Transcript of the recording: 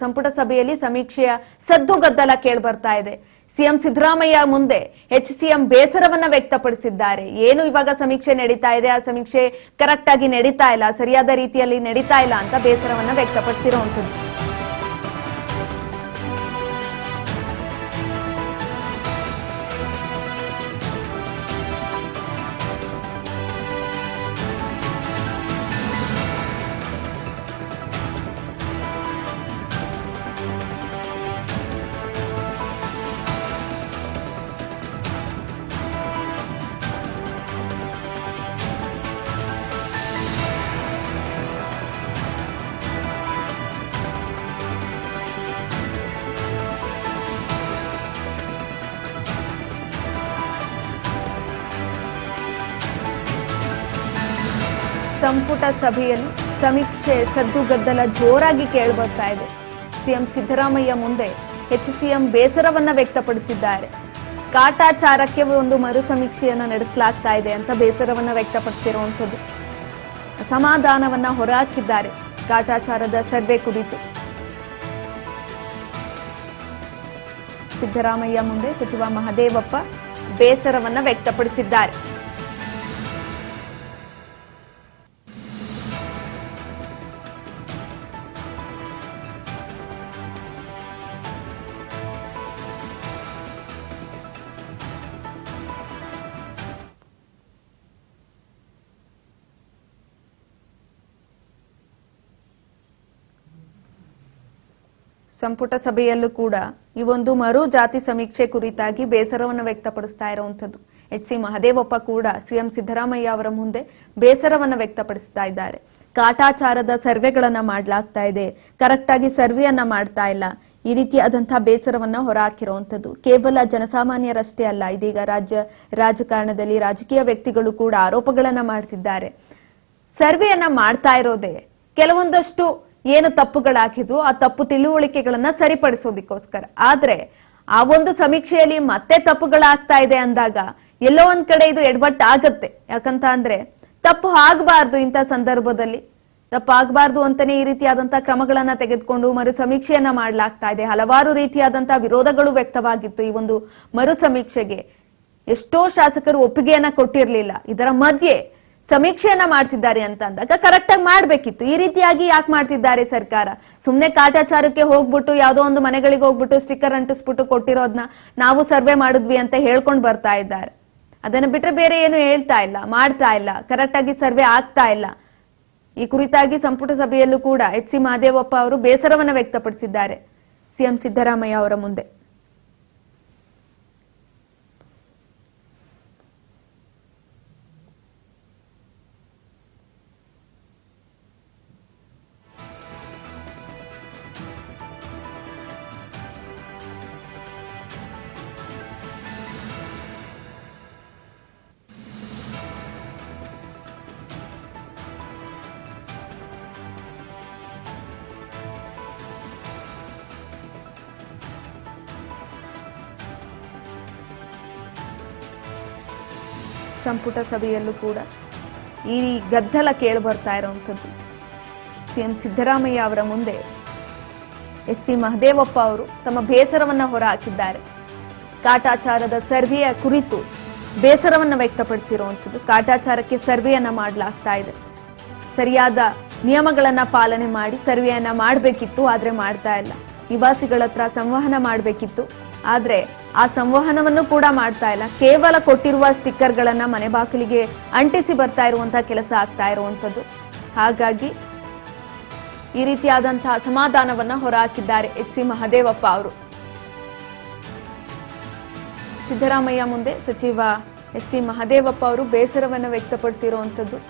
ಸಂಪುಟ ಸಭೆಯಲ್ಲಿ ಸಮೀಕ್ಷೆಯ ಸದ್ದುಗದ್ದಲ ಕೇಳಿಬರ್ತಾ ಇದೆ. ಸಿಎಂ ಸಿದ್ದರಾಮಯ್ಯ ಮುಂದೆ HCM ಬೇಸರವನ್ನ ವ್ಯಕ್ತಪಡಿಸಿದ್ದಾರೆ. ಏನು ಇವಾಗ ಸಮೀಕ್ಷೆ ನಡೀತಾ ಇದೆ, ಆ ಸಮೀಕ್ಷೆ ಕರೆಕ್ಟ್ ಆಗಿ ನಡೀತಾ ಇಲ್ಲ, ಸರಿಯಾದ ರೀತಿಯಲ್ಲಿ ನಡೀತಾ ಇಲ್ಲ ಅಂತ ಬೇಸರವನ್ನ ವ್ಯಕ್ತಪಡಿಸಿರುವಂತದ್ದು. ಸಂಪುಟ ಸಭೆಯಲ್ಲಿ ಸಮೀಕ್ಷೆ ಸದ್ದುಗದ್ದಲ ಜೋರಾಗಿ ಕೇಳಿಬರ್ತಾ ಇದೆ. ಸಿಎಂ ಸಿದ್ದರಾಮಯ್ಯ ಮುಂದೆ HCM ಬೇಸರವನ್ನ ವ್ಯಕ್ತಪಡಿಸಿದ್ದಾರೆ. ಕಾಟಾಚಾರಕ್ಕೆ ಒಂದು ಮರು ಸಮೀಕ್ಷೆಯನ್ನ ನಡೆಸಲಾಗ್ತಾ ಇದೆ ಅಂತ ಬೇಸರವನ್ನ ವ್ಯಕ್ತಪಡಿಸಿರುವಂತದ್ದು. ಅಸಮಾಧಾನವನ್ನ ಹೊರಹಾಕಿದ್ದಾರೆ ಕಾಟಾಚಾರದ ಸರ್ವೆ ಕುರಿತು. ಸಿದ್ದರಾಮಯ್ಯ ಮುಂದೆ ಸಚಿವ ಮಹದೇವಪ್ಪ ಬೇಸರವನ್ನ ವ್ಯಕ್ತಪಡಿಸಿದ್ದಾರೆ. ಸಂಪುಟ ಸಭೆಯಲ್ಲೂ ಕೂಡ ಈ ಒಂದು ಮರು ಜಾತಿ ಸಮೀಕ್ಷೆ ಕುರಿತಾಗಿ ಬೇಸರವನ್ನು ವ್ಯಕ್ತಪಡಿಸ್ತಾ ಇರುವಂತದ್ದು. HC ಮಹದೇವಪ್ಪ ಕೂಡ ಸಿಎಂ ಸಿದ್ದರಾಮಯ್ಯ ಅವರ ಮುಂದೆ ಬೇಸರವನ್ನು ವ್ಯಕ್ತಪಡಿಸ್ತಾ ಇದ್ದಾರೆ. ಕಾಟಾಚಾರದ ಸರ್ವೆಗಳನ್ನ ಮಾಡಲಾಗ್ತಾ ಇದೆ, ಕರೆಕ್ಟ್ ಆಗಿ ಸರ್ವೆಯನ್ನ ಮಾಡ್ತಾ ಇಲ್ಲ, ಈ ರೀತಿಯಾದಂತಹ ಬೇಸರವನ್ನ ಹೊರಹಾಕಿರುವಂತದ್ದು. ಕೇವಲ ಜನಸಾಮಾನ್ಯರಷ್ಟೇ ಅಲ್ಲ, ಇದೀಗ ರಾಜಕಾರಣದಲ್ಲಿ ರಾಜಕೀಯ ವ್ಯಕ್ತಿಗಳು ಕೂಡ ಆರೋಪಗಳನ್ನ ಮಾಡ್ತಿದ್ದಾರೆ. ಸರ್ವೆಯನ್ನ ಮಾಡ್ತಾ ಇರೋದೇ ಕೆಲವೊಂದಷ್ಟು ಏನು ತಪ್ಪುಗಳಾಗಿದ್ವು ಆ ತಪ್ಪು ತಿಳುವಳಿಕೆಗಳನ್ನ ಸರಿಪಡಿಸೋದಕ್ಕೋಸ್ಕರ. ಆದ್ರೆ ಆ ಒಂದು ಸಮೀಕ್ಷೆಯಲ್ಲಿ ಮತ್ತೆ ತಪ್ಪುಗಳಾಗ್ತಾ ಇದೆ ಅಂದಾಗ ಎಲ್ಲೋ ಒಂದ್ ಕಡೆ ಇದು ಎಡವಟ್ಟು ಆಗತ್ತೆ. ಯಾಕಂತ ಅಂದ್ರೆ ತಪ್ಪು ಆಗಬಾರ್ದು, ಇಂಥ ಸಂದರ್ಭದಲ್ಲಿ ತಪ್ಪಾಗಬಾರ್ದು ಅಂತಾನೆ ಈ ರೀತಿಯಾದಂತಹ ಕ್ರಮಗಳನ್ನ ತೆಗೆದುಕೊಂಡು ಮರು ಸಮೀಕ್ಷೆಯನ್ನ ಮಾಡಲಾಗ್ತಾ ಇದೆ. ಹಲವಾರು ರೀತಿಯಾದಂತಹ ವಿರೋಧಗಳು ವ್ಯಕ್ತವಾಗಿತ್ತು ಈ ಒಂದು ಮರು ಸಮೀಕ್ಷೆಗೆ. ಎಷ್ಟೋ ಶಾಸಕರು ಒಪ್ಪಿಗೆಯನ್ನ ಕೊಟ್ಟಿರ್ಲಿಲ್ಲ. ಇದರ ಮಧ್ಯೆ ಸಮೀಕ್ಷೆಯನ್ನ ಮಾಡ್ತಿದ್ದಾರೆ ಅಂತ ಅಂದಾಗ ಕರೆಕ್ಟ್ ಆಗಿ ಮಾಡ್ಬೇಕಿತ್ತು. ಈ ರೀತಿಯಾಗಿ ಯಾಕೆ ಮಾಡ್ತಿದ್ದಾರೆ ಸರ್ಕಾರ? ಸುಮ್ನೆ ಕಾಟಾಚಾರಕ್ಕೆ ಹೋಗ್ಬಿಟ್ಟು ಯಾವ್ದೋ ಒಂದು ಮನೆಗಳಿಗೆ ಹೋಗ್ಬಿಟ್ಟು ಸ್ಟಿಕ್ಕರ್ ಅಂಟಿಸ್ಬಿಟ್ಟು ಕೊಟ್ಟಿರೋದನ್ನ ನಾವು ಸರ್ವೆ ಮಾಡಿದ್ವಿ ಅಂತ ಹೇಳ್ಕೊಂಡು ಬರ್ತಾ ಇದ್ದಾರೆ. ಅದನ್ನ ಬಿಟ್ರೆ ಬೇರೆ ಏನು ಹೇಳ್ತಾ ಇಲ್ಲ, ಮಾಡ್ತಾ ಇಲ್ಲ, ಕರೆಕ್ಟ್ ಆಗಿ ಸರ್ವೆ ಆಗ್ತಾ ಇಲ್ಲ. ಈ ಕುರಿತಾಗಿ ಸಂಪುಟ ಸಭೆಯಲ್ಲೂ ಕೂಡ HC ಮಹದೇವಪ್ಪ ಅವರು ಬೇಸರವನ್ನ ವ್ಯಕ್ತಪಡಿಸಿದ್ದಾರೆ ಸಿಎಂ ಸಿದ್ದರಾಮಯ್ಯ ಅವರ ಮುಂದೆ. ಸಂಪುಟ ಸಭೆಯಲ್ಲೂ ಕೂಡ ಈ ಗದ್ದಲ ಕೇಳಿಬರ್ತಾ ಇರುವಂತದ್ದು. ಸಿಎಂ ಸಿದ್ದರಾಮಯ್ಯ ಅವರ ಮುಂದೆ HC ಮಹದೇವಪ್ಪ ಅವರು ತಮ್ಮ ಬೇಸರವನ್ನ ಹೊರಹಾಕಿದ್ದಾರೆ. ಕಾಟಾಚಾರದ ಸರ್ವೆಯ ಕುರಿತು ಬೇಸರವನ್ನ ವ್ಯಕ್ತಪಡಿಸಿರುವಂತದ್ದು. ಕಾಟಾಚಾರಕ್ಕೆ ಸರ್ವೆಯನ್ನ ಮಾಡಲಾಗ್ತಾ ಇದೆ, ಸರಿಯಾದ ನಿಯಮಗಳನ್ನ ಪಾಲನೆ ಮಾಡಿ ಸರ್ವೆಯನ್ನ ಮಾಡಬೇಕಿತ್ತು, ಆದ್ರೆ ಮಾಡ್ತಾ ಇಲ್ಲ. ನಿವಾಸಿಗಳ ಹತ್ರ ಸಂವಹನ ಮಾಡಬೇಕಿತ್ತು, ಆದ್ರೆ ಆ ಸಂವಹನವನ್ನು ಕೂಡ ಮಾಡ್ತಾ ಇಲ್ಲ. ಕೇವಲ ಕೊಟ್ಟಿರುವ ಸ್ಟಿಕ್ಕರ್ಗಳನ್ನ ಮನೆ ಬಾಗಿಲಿಗೆ ಅಂಟಿಸಿ ಬರ್ತಾ ಇರುವಂತಹ ಕೆಲಸ ಆಗ್ತಾ ಇರುವಂತದ್ದು. ಹಾಗಾಗಿ ಈ ರೀತಿಯಾದಂತಹ ಅಸಮಾಧಾನವನ್ನ ಹೊರಹಾಕಿದ್ದಾರೆ HC ಮಹದೇವಪ್ಪ ಅವರು. ಸಿದ್ದರಾಮಯ್ಯ ಮುಂದೆ ಸಚಿವ HC ಮಹದೇವಪ್ಪ ಅವರು ಬೇಸರವನ್ನ ವ್ಯಕ್ತಪಡಿಸಿರುವಂತದ್ದು.